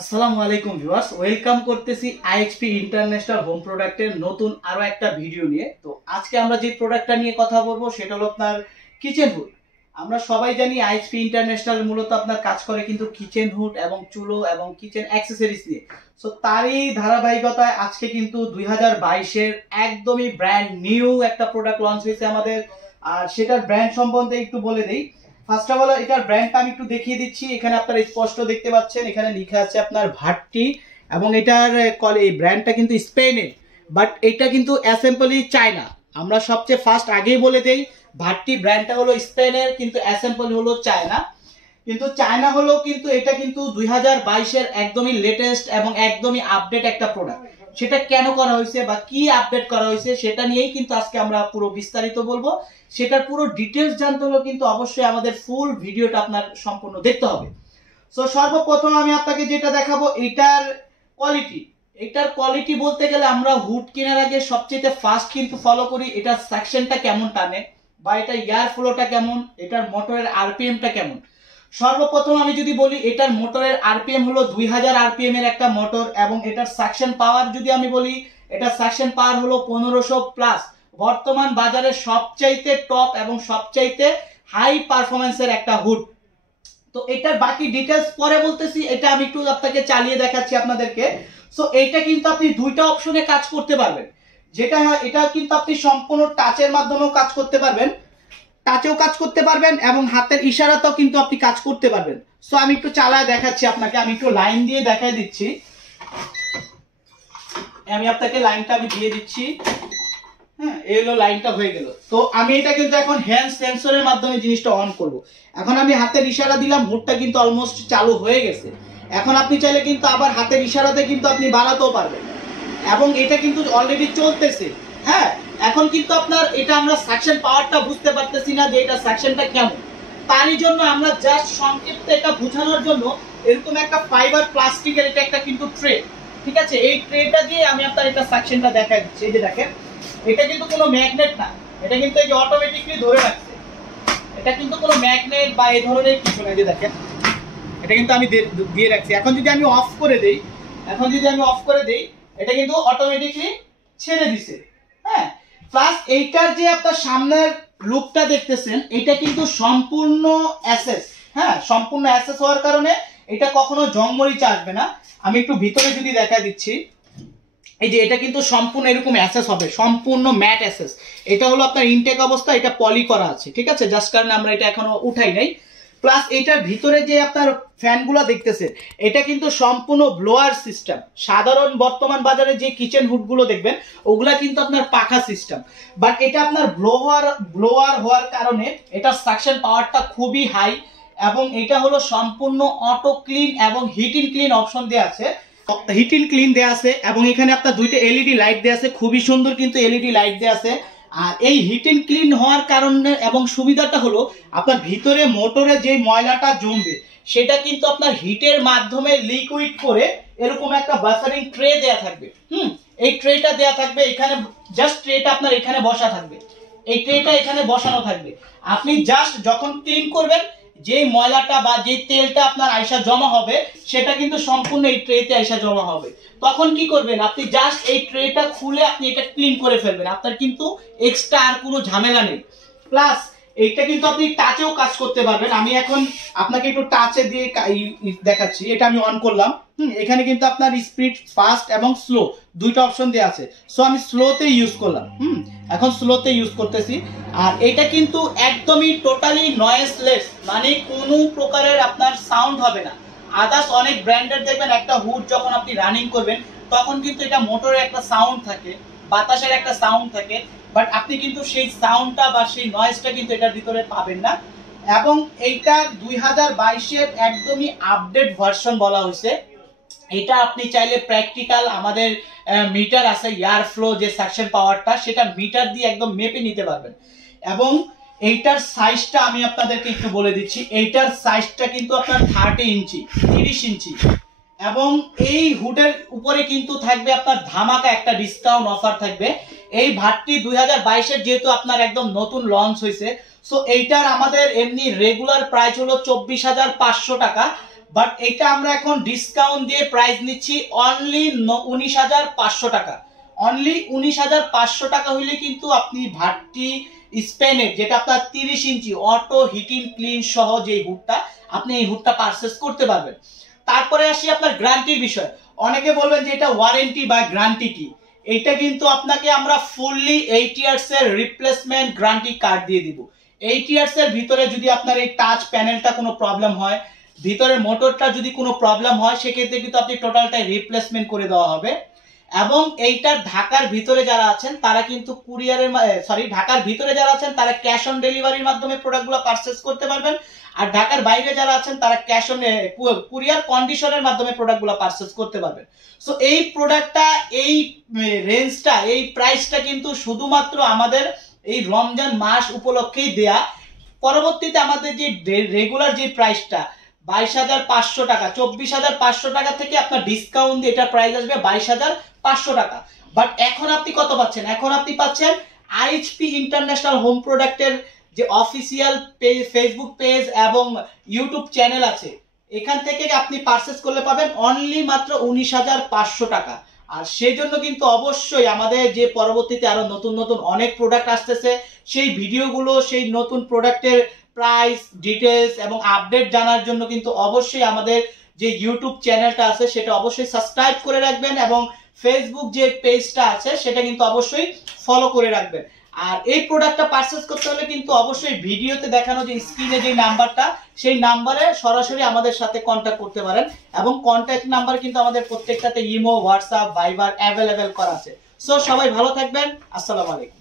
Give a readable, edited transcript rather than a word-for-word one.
আসসালামু আলাইকুম viewers, welcome করতেছি IHP ইন্টারন্যাশনাল হোম প্রোডাক্টের নতুন আরো একটা ভিডিও নিয়ে। তো আজকে আমরা যে প্রোডাক্টটা নিয়ে কথা বলবো সেটা হলো আপনার কিচেন হুড। আমরা সবাই জানি IHP ইন্টারন্যাশনাল মূলত আপনার কাজ করে কিন্তু কিচেন হুড এবং চুলো এবং কিচেন অ্যাক্সেসরিজ নিয়ে। সো তারই ধারাবাহিকতায় আজকে কিন্তু 2022-এর একদমই ব্র্যান্ড নিউ একটা প্রোডাক্ট লঞ্চ হয়েছে আমাদের। আর সেটার ব্র্যান্ড সম্বন্ধে একটু বলে দেই। ফার্স্ট অফ অল এটার ব্র্যান্ডটা আমি একটু দেখিয়ে দিচ্ছি। এখানে আপনারা স্পষ্ট দেখতে পাচ্ছেন, এখানে লেখা আছে আপনার ভাট্টি এবং এটার এই ব্র্যান্ডটা কিন্তু স্পেনের, বাট এটা কিন্তু অ্যাসেম্বলি চায়না। আমরা সবচেয়ে ফার্স্ট আগেই বলে দেই, ভাট্টি ব্র্যান্ডটা হলো স্পেনের কিন্তু অ্যাসেম্বলি হলো চায়না। কিন্তু চায়না হলো কিন্তু এটা কিন্তু 2022-এর একদমই লেটেস্ট এবং একদমই আপডেট একটা প্রোডাক্ট। সেটা কেন করা হয়েছে বা কি আপডেট করা হয়েছে সেটা নিয়েই কিন্তু আজকে আমরা পুরো বিস্তারিত বলবো। সেটার পুরো ডিটেলস জানতে হলে কিন্তু অবশ্যই আমাদের ফুল ভিডিওটা আপনার সম্পূর্ণ দেখতে হবে। সো সর্বপ্রথম আমি আপনাকে যেটা দেখাবো এটার কোয়ালিটি। এটার কোয়ালিটি বলতে গেলে আমরা হুড কেনার আগে সবচেয়ে ফার্স্ট কিন্তু ফলো করি এটার সেকশনটা কেমন টানে বা এটা এয়ার ফ্লোটা কেমন, এটার মোটরের আরপিএমটা কেমন। সর্বপ্রথম আমি যদি বলি এটার মোটরের আরপিএম হলো 2000 আরপিএম এর একটা মোটর এবং এটার সাকশন পাওয়ার যদি আমি বলি এটা সাকশন পাওয়ার হলো 1500 প্লাস। বর্তমান বাজারে সবচাইতে টপ এবং সবচাইতে হাই পারফরম্যান্সের একটা হুড। তো এটার বাকি ডিটেলস পরে বলতেছি, এটা আমি একটু আপনাকে চালিয়ে দেখাচ্ছি আপনাদেরকে। সো এইটা কিন্তু আপনি দুইটা অপশনে কাজ করতে পারবেন। যেটা হয় এটা কিন্তু আপনি সম্পূর্ণ টাচের মাধ্যমেও কাজ করতে পারবেন, টাচেও কাজ করতে পারবেন এবং হাতের ইশারাতেও কিন্তু আপনি কাজ করতে পারবেন। সো আমি একটু চালায় দেখাচ্ছি আপনাকে, আমি একটু লাইন দিয়ে দেখাই দিচ্ছি। আমি আপনাকে লাইনটা আমি দিয়ে দিচ্ছি। হ্যাঁ, এই হলো লাইনটা হয়ে গেল। তো আমি এটা কিন্তু এখন হ্যান্ড সেন্সরের মাধ্যমে জিনিসটা অন করব। এখন আমি হাতের ইশারা দিলাম, হুডটা কিন্তু অলমোস্ট চালু হয়ে গেছে। এখন আপনি চাইলে কিন্তু আবার হাতের ইশারাতে কিন্তু আপনি বাড়াতেও পারবেন এবং এটা কিন্তু অলরেডি চলতেছে। হ্যাঁ, এখন কিন্তু আপনার এটা আমরা সাকশন পাওয়ারটা বুঝতে পারতেছি না যে এটা সাকশনটা কেমন। তারই জন্য আমরা জাস্ট সংক্ষিপ্ত এটা বোঝানোর জন্য এরকম একটা ফাইবার প্লাস্টিকের এটা একটা কিন্তু ট্রে, ঠিক আছে, এই ট্রেটা দিয়ে আমি আপনার এটা সাকশনটা দেখাই দিচ্ছি। এই যে দেখেন, এটা কিন্তু কোনো ম্যাগনেট না, এটা কিন্তু এই যে অটোমেটিকলি ধরে রাখছে। এটা কিন্তু কোনো ম্যাগনেট বা এই ধরনের কিছু না। এই যে দেখেন, এটা কিন্তু আমি দিয়ে রাখছি। এখন যদি আমি অফ করে দেই, এটা কিন্তু অটোমেটিকলি ছেড়ে দিছে। হ্যাঁ, প্লাস এইটার যে আপনার সামনের লুকটা দেখতেছেন এটা কিন্তু সম্পূর্ণ অ্যাসেস। হ্যাঁ, সম্পূর্ণ অ্যাসেস হওয়ার কারণে এটা কখনো জংমরিচা আসবে না। আমি একটু ভিতরে যদি দেখা দিচ্ছি, এই যে এটা কিন্তু সম্পূর্ণ এরকম অ্যাসেস হবে, সম্পূর্ণ ম্যাট অ্যাসেস। এটা হলো আপনার ইনটেক অবস্থা, এটা পলি করা আছে, ঠিক আছে, জাস্ট কারণে আমরা এটা এখনো উঠাই নাই। প্লাস এটার ভিতরে যে আপনার ফ্যানগুলো দেখতেছেন এটা কিন্তু সম্পূর্ণ ব্লোয়ার সিস্টেম। সাধারণ বর্তমান বাজারে যে কিচেন হুডগুলো দেখবেন ওগুলা কিন্তু আপনার পাখা সিস্টেম, বাট এটা আপনার ব্লোয়ার হওয়ার কারণে এটার সাকশন পাওয়ারটা খুবই হাই এবং এটা হলো সম্পূর্ণ অটো ক্লিন এবং হিটিং ক্লিন অপশন দেওয়া আছে। হিটিং ক্লিন দেওয়া আছে এবং এখানে আপনার দুইটা এলইডি লাইট দেওয়া আছে, খুবই সুন্দর কিন্তু এলইডি লাইট দেওয়া আছে। আর এই হিটিং ক্লিন হওয়ার কারণে এবং সুবিধাটা হলো আপনার ভিতরে মোটরে যে ময়লাটা জমবে সেটা কিন্তু আপনার হিটের মাধ্যমে লিকুইড করে এরকম একটা বাফারিং ট্রে দেয়া থাকবে। এই ট্রেটা দেয়া থাকবে, এখানে জাস্ট ট্রেটা আপনার এখানে বসা থাকবে, এই ট্রেটা এখানে বসানো থাকবে। আপনি জাস্ট যখন ক্লিন করবেন যে ময়লাটা বা যে তেলটা আপনার আয়সা জমা হবে সেটা কিন্তু সম্পূর্ণ এই ট্রেতে আয়সা জমা হবে। তখন কি করবেন, আপনি জাস্ট এই ট্রেটা খুলে আপনি এটা ক্লিন করে ফেলবেন, আপনার কিন্তু এক্সট্রা আর কোনো ঝামেলা নেই। প্লাস এইটা কিন্তু আপনি টাচেও কাজ করতে পারবেন। আমি এখন আপনাকে একটু টাচে দিয়ে দেখাচ্ছি। এটা আমি অন করলাম। এখানে কিন্তু আপনার স্পিড ফাস্ট এবং স্লো দুইটা অপশন দেওয়া আছে। সো আমি স্লোতে ইউজ করলাম। এখন স্লোতে ইউজ করতেছি। আর এটা কিন্তু একদমই টোটালি নয়েজলেস, মানে কোনো প্রকারের আপনার সাউন্ড হবে না। আদার্স অনেক ব্র্যান্ডের দেখবেন একটা হুড যখন আপনি রানিং করবেন তখন কিন্তু এটা মোটরের একটা সাউন্ড থাকে, বাতাসের একটা সাউন্ড থাকে, বাট আপনি কিন্তু সেই সাউন্ডটা বা সেই নয়েজটা কিন্তু এটার ভিতরে পাবেন না। এবং এইটা 2022-এর একদমই আপডেট ভার্সন বলা হয়েছে। এটা আপনি চাইলে প্র্যাকটিক্যাল আমাদের মিটার আছে, এয়ার ফ্লো যে সাকশন পাওয়ারটা সেটা মিটার দিয়ে একদম মেপে নিতে পারবেন। এবং এইটার সাইজটা আমি আপনাদেরকে একটু বলে দিচ্ছি। এইটার সাইজটা কিন্তু আপনার 30 ইঞ্চি এবং এই হুডের উপরে কিন্তু থাকবে আপনার ধামাকা একটা ডিসকাউন্ট অফার থাকবে। এই ভাটটি 2022-এর যেহেতু আপনার একদম নতুন লঞ্চ হয়েছে, সো এইটার আমাদের এমনি রেগুলার প্রাইস হলো 24,500 টাকা। বাট এটা আমরা এখন ডিসকাউন্ট দিয়ে প্রাইস নিচ্ছি অনলি 19,500 টাকা। অনলি 19,500 টাকা হইলে কিন্তু আপনি ভাট্টি স্পেনের যেটা আপনার 30 ইঞ্চি অটো হিটিং ক্লিন সহ যে হুডটা, আপনি এই হুডটা পারচেজ করতে পারবেন। তারপরে আসি আপনার গ্যারান্টির বিষয়। অনেকে বলবেন যে এটা ওয়ারেন্টি বা গ্যারান্টি কি। এটা কিন্তু আপনাকে আমরা ফুললি 8 ইয়ার্স এর রিপ্লেসমেন্ট গ্যারান্টি কার্ড দিয়ে দিব। 8 ইয়ার্স এর ভিতরে যদি আপনার এই টাচ প্যানেলটা কোনো প্রবলেম হয়, ভিতরের মোটরটা যদি কোনো প্রবলেম হয়, সেক্ষেত্রে কিন্তু আপনি টোটালটাই রিপ্লেসমেন্ট করে দেওয়া হবে। এবং এইটা ঢাকার ভিতরে যারা আছেন তারা কিন্তু ঢাকার ভিতরে যারা আছেন তারা ক্যাশ অন ডেলিভারির মাধ্যমে প্রোডাক্টগুলো পারচেজ করতে পারবেন। আর ঢাকার বাইরে যারা আছেন তারা ক্যাশ অন কুরিয়ার কন্ডিশনের মাধ্যমে প্রোডাক্টগুলো পারচেজ করতে পারবেন। সো এই প্রোডাক্টটা, এই রেঞ্জটা, এই প্রাইসটা কিন্তু শুধুমাত্র আমাদের এই রমজান মাস উপলক্ষেই দেয়া। পরবর্তীতে আমাদের যে রেগুলার যে প্রাইসটা 22,500 টাকা, 24,500 টাকা থেকে আপনার ডিসকাউন্ট দিয়ে এটার প্রাইস আসবে 22,500 টাকা। বাট এখন আপনি কত পাচ্ছেন? এখন আপনি পাচ্ছেন IHP ইন্টারন্যাশনাল হোম প্রোডাক্টের যে অফিসিয়াল পেজ, ফেসবুক পেজ এবং ইউটিউব চ্যানেল আছে, এখান থেকে আপনি পারচেজ করলে পাবেন অনলি মাত্র 19,500 টাকা। আর সেজন্য কিন্তু অবশ্যই আমাদের যে পরবর্তীতে আরো নতুন নতুন অনেক প্রোডাক্ট আসতেছে, সেই ভিডিওগুলো, সেই নতুন প্রোডাক্টের প্রাইস ডিটেলস এবং আপডেট জানার জন্য কিন্তু অবশ্যই আমাদের যে ইউটিউব চ্যানেলটা আছে সেটা অবশ্যই সাবস্ক্রাইব করে রাখবেন এবং ফেসবুক যে পেজটা আছে সেটা কিন্তু অবশ্যই ফলো করে রাখবেন। আর এই প্রোডাক্টটা পারচেজ করতে হলে কিন্তু অবশ্যই ভিডিওতে দেখানো যে স্ক্রিনে যে নাম্বারটা, সেই নাম্বারে সরাসরি আমাদের সাথে কন্ট্যাক্ট করতে পারেন। এবং কন্ট্যাক্ট নাম্বার কিন্তু আমাদের প্রত্যেকটাতে ইমো, হোয়াটসঅ্যাপ, ভাইবার অ্যাভেলেবেল করা আছে। সো সবাই ভালো থাকবেন। আসসালামু আলাইকুম।